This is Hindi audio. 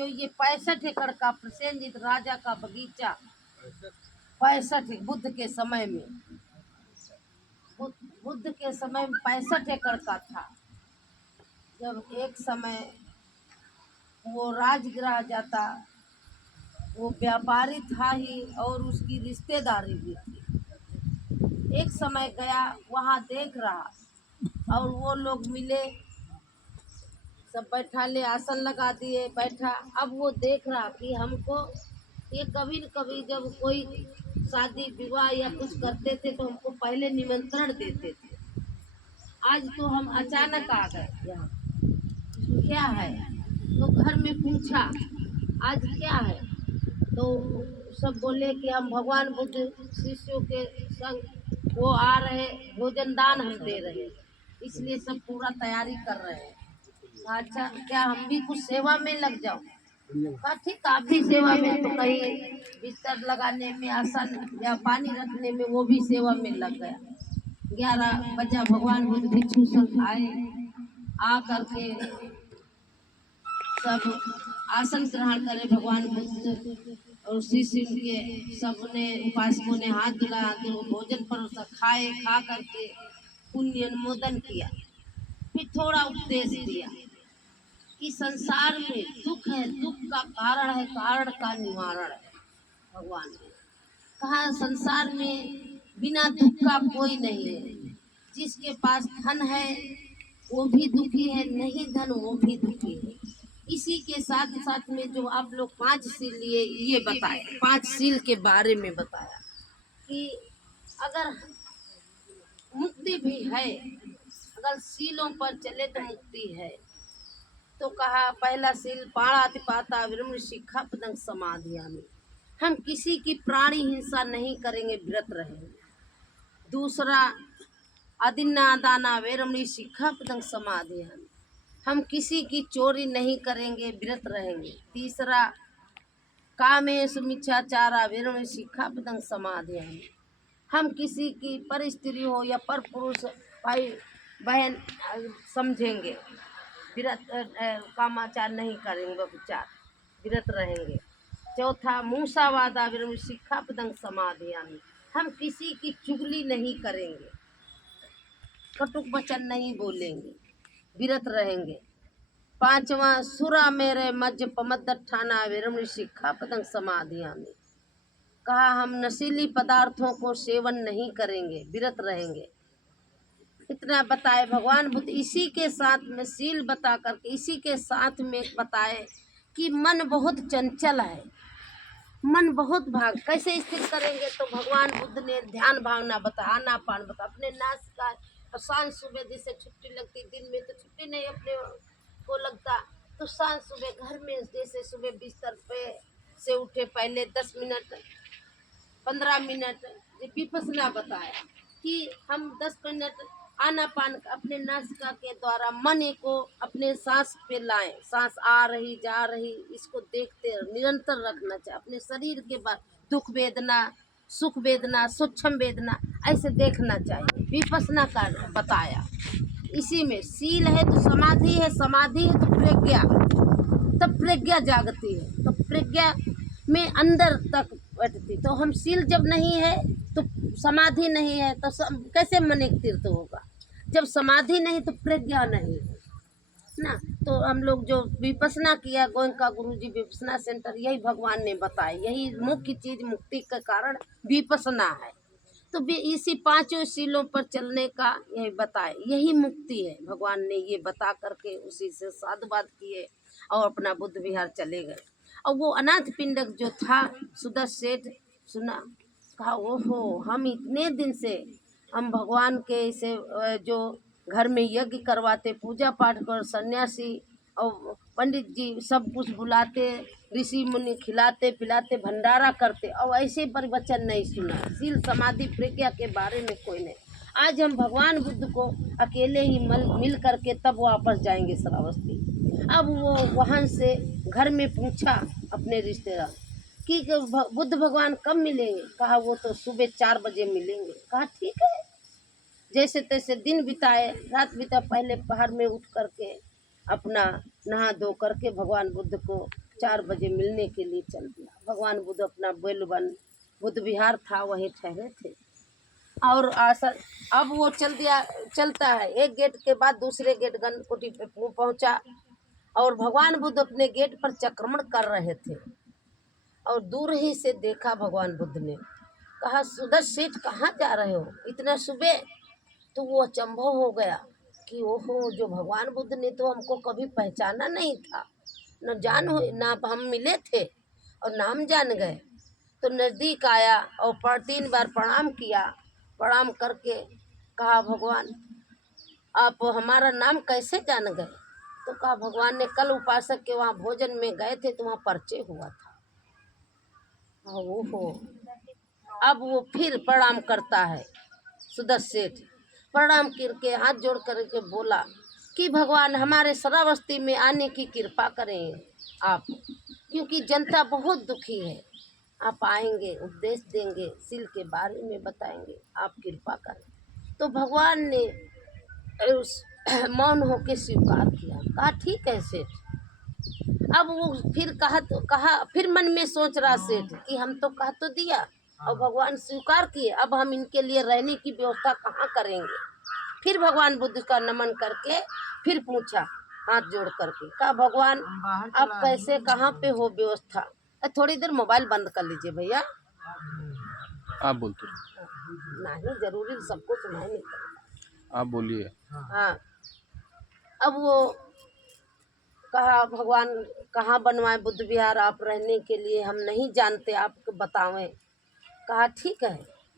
जो ये 65 एकड़ का प्रसेनजीत राजा का बगीचा 65 बुद्ध के समय में बुद्ध के समय में 65 एकड़ का था। जब एक समय वो राजगृह जाता, वो व्यापारी था ही और उसकी रिश्तेदारी भी थी। एक समय गया वहाँ देख रहा और वो लोग मिले, सब बैठा ले, आसन लगा दिए, बैठा। अब वो देख रहा कि हमको ये कभी न कभी जब कोई शादी विवाह या कुछ करते थे तो हमको पहले निमंत्रण देते थे। आज तो हम अचानक आ गए यहाँ, क्या है? तो घर में पूछा आज क्या है, तो सब बोले कि हम भगवान बुद्ध शिष्यों के संग वो आ रहे, भोजन दान हम दे रहे, इसलिए सब पूरा तैयारी कर रहे हैं। अच्छा, क्या हम भी कुछ सेवा में लग जाओ? कहा ठीक, आप भी सेवा में, तो कहीं बिस्तर लगाने में, आसन या पानी रखने में, वो भी सेवा में लग गया। 11 बजा, भगवान बुद्ध भिक्षु संघ आए, आ करके सब आसन ग्रहण करे। भगवान बुद्ध और शिष्य के सबने, उपासकों ने हाथ धुला के वो भोजन परोसा, खाए, खा करके पुण्य अनुमोदन किया। फिर थोड़ा उपदेश दिया कि संसार में दुख है, दुख का कारण है, कारण का निवारण है। भगवान ने कहा संसार में बिना दुख का कोई नहीं है। जिसके पास धन है वो भी दुखी है, नहीं धन वो भी दुखी है। इसी के साथ साथ में जो आप लोग 5 सील लिए, ये बताए, 5 सील के बारे में बताया कि अगर मुक्ति भी है, अगर सीलों पर चले तो मुक्ति है। तो कहा पहला सील पाणातिपाता विरम्य शिक्षा पदंग समाधियामी, हम किसी की प्राणी हिंसा नहीं करेंगे, व्रत रहेंगे। दूसरा अदिन्ना दाना वेरमणी शिक्षा पदंग समाधियामी, हम किसी की चोरी नहीं करेंगे, व्रत रहेंगे। तीसरा कामेषु मिथ्याचारा वेरमणी शिक्षा पदंग समाधियामी, हम किसी की पर स्त्री हो या पर पुरुष भाई बहन समझेंगे, व्रत कामाचार नहीं करेंगे, व्यभिचार, व्रत रहेंगे। चौथा मूसावादा विरम शिक्षा पदंग समाधियामी, हम किसी की चुगली नहीं करेंगे, कटुक वचन नहीं बोलेंगे, व्रत रहेंगे। पांचवा सुरा मेरे मज्ज पमद्दठाना विरम शिक्षा पदंग समाधियामी, कहा हम नशीली पदार्थों को सेवन नहीं करेंगे, व्रत रहेंगे। इतना बताए भगवान बुद्ध। इसी के साथ में सील बता करके इसी के साथ में बताए कि मन बहुत चंचल है, मन बहुत भाग, कैसे स्थिर करेंगे? तो भगवान बुद्ध ने ध्यान भावना बता, आनापान बता, अपने नाश का। सांझ सुबह जैसे छुट्टी लगती, दिन में तो छुट्टी नहीं अपने को लगता, तो सांझ सुबह घर में जैसे सुबह बिस्तर पे से उठे, पहले 10 मिनट 15 मिनट विपස්සना बताया कि हम 10 मिनट आनापान अपने नासिका के द्वारा मन को अपने सांस पे लाएं, सांस आ रही जा रही, इसको देखते निरंतर रखना चाहिए। अपने शरीर के बाद दुख वेदना, सुख वेदना, सूक्ष्म वेदना ऐसे देखना चाहिए, विपස්සना का बताया। इसी में सील है तो समाधि है, समाधि है तो प्रज्ञा, तब प्रज्ञा जागती है, तो प्रज्ञा में अंदर तक बैठती। तो हम सील जब नहीं है तो समाधि नहीं है, तो कैसे मन एक तीर्थ होगा? जब समाधि नहीं तो प्रज्ञा नहीं ना। तो हम लोग जो विपස්සना किया, गोयनका गुरुजी विपස්සना सेंटर, यही भगवान ने बताया, यही मुख्य चीज मुक्ति का कारण विपස්සना है। तो इसी 5 सीलों पर चलने का यही बताए, यही मुक्ति है। भगवान ने ये बता करके उसी से साधुवाद किए और अपना बुद्ध विहार चले गए। और वो अनाथ पिंडक जो था, सुदर्शन सेठ सुना, कहा ओहो, हम इतने दिन से हम भगवान के से जो घर में यज्ञ करवाते, पूजा पाठ कर, सन्यासी और पंडित जी सब कुछ बुलाते, ऋषि मुनि खिलाते पिलाते, भंडारा करते, और ऐसे प्रवचन नहीं सुना, सील समाधि प्रज्ञा के बारे में कोई नहीं। आज हम भगवान बुद्ध को अकेले ही मिल करके तब वापस जाएंगे श्रावस्ती। अब वो वहाँ से घर में पूछा अपने रिश्तेदार कि बुद्ध भगवान कब मिलेंगे? कहा वो तो सुबह 4 बजे मिलेंगे। कहा ठीक है। जैसे तैसे दिन बिताए, रात बिता, पहले पहर में उठ करके अपना नहा धो करके भगवान बुद्ध को 4 बजे मिलने के लिए चल दिया। भगवान बुद्ध अपना बेलवन बुद्ध विहार था वहीं ठहरे थे और आशा अब वो चलता है। एक गेट के बाद दूसरे गेट गणकुटी पे पहुंचा और भगवान बुद्ध अपने गेट पर चक्रमण कर रहे थे और दूर ही से देखा भगवान बुद्ध ने। कहा सुदर्शन सेठ कहाँ जा रहे हो इतना सुबह। तो वो अचंभव हो गया कि ओहो, जो भगवान बुद्ध ने तो हमको कभी पहचाना नहीं था, न हम मिले थे और नाम जान गए। तो नज़दीक आया और 3 बार प्रणाम किया। प्रणाम करके कहा भगवान आप हमारा नाम कैसे जान गए। तो कहा भगवान ने कल उपासक के वहाँ भोजन में गए थे तो वहाँ परिचय हुआ था। ओहो, अब वो फिर प्रणाम करता है। सुदर्शन सेठ प्रणाम करके हाथ जोड़ करके बोला कि भगवान हमारे श्रावस्ती में आने की कृपा करें आप, क्योंकि जनता बहुत दुखी है। आप आएंगे, उपदेश देंगे, सील के बारे में बताएंगे, आप कृपा करें। तो भगवान ने उस मौन होके स्वीकार किया। कहा ठीक है सेठ। अब वो फिर कहा फिर मन में सोच रहा सेठ कि हम तो कह तो दिया और भगवान स्वीकार किए, अब हम इनके लिए रहने की व्यवस्था कहाँ करेंगे। फिर भगवान बुद्ध का नमन करके फिर पूछा हाथ जोड़ करके, कहा भगवान आप कैसे कहाँ पे हो व्यवस्था। थोड़ी देर मोबाइल बंद कर लीजिए भैया, आप बोलते नहीं जरूरी सबको सुनाई नहीं पड़ेगा, आप बोलिए। हाँ। अब वो कहा भगवान कहाँ बनवाए बुद्ध विहार आप रहने के लिए, हम नहीं जानते, आप बतावें। कहा ठीक है।